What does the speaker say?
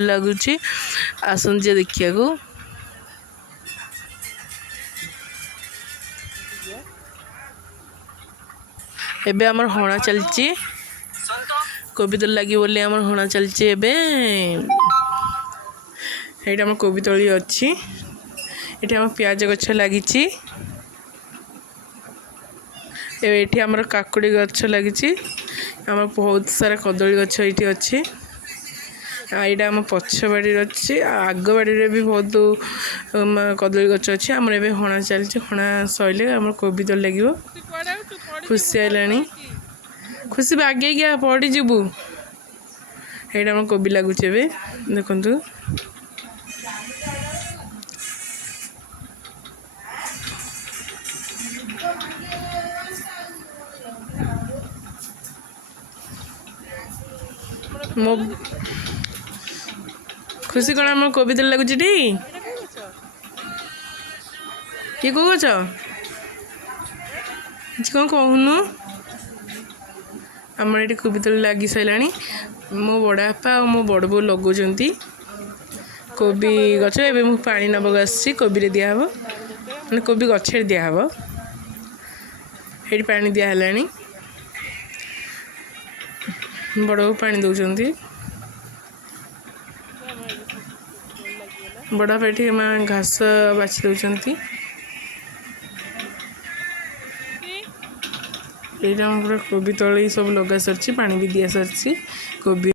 लगुच आसन जे देखिया को एबे हमर होना चलची कोबी तल लगी बोले हमर होना चलची एबे एटा हमर कोबी तली अछि एटा हमर प्याज गछ लागिची एठी हमर काकुड़ी गछ लागिची हमर बहुत सारा कदली गछ एठी अछि एटा हम पछ बाड़ी अछि आग बाड़ी रे भी बहुत कदली गछ अछि हमर एबे होना चलची होना सइले हमर कोबी तल लागिवो खुशी आइलानी खुशी बागे गया पड़ी जीबू एटा हमर कोबी लागुचे एबे देखंतु मो खुशी कौन आम कोबी तल लगुच टी ये कौ गच कौन कहूनु आम ये कोबी तल लगी सारा मो बड़ बापा और मो बड़ बो लगुंट कोबी गछ एबे मु पानी नबक आसी कोबी रे दिया हबो माने कोबी गछे दिया हबो हेडी पानी दिया हलानी बड़ पानी दौरान बड़ा पेटी घास बाछी दौरान यहाँ पूरा कोबी तले सब लगा सारी पानी भी दिया सारी कोबी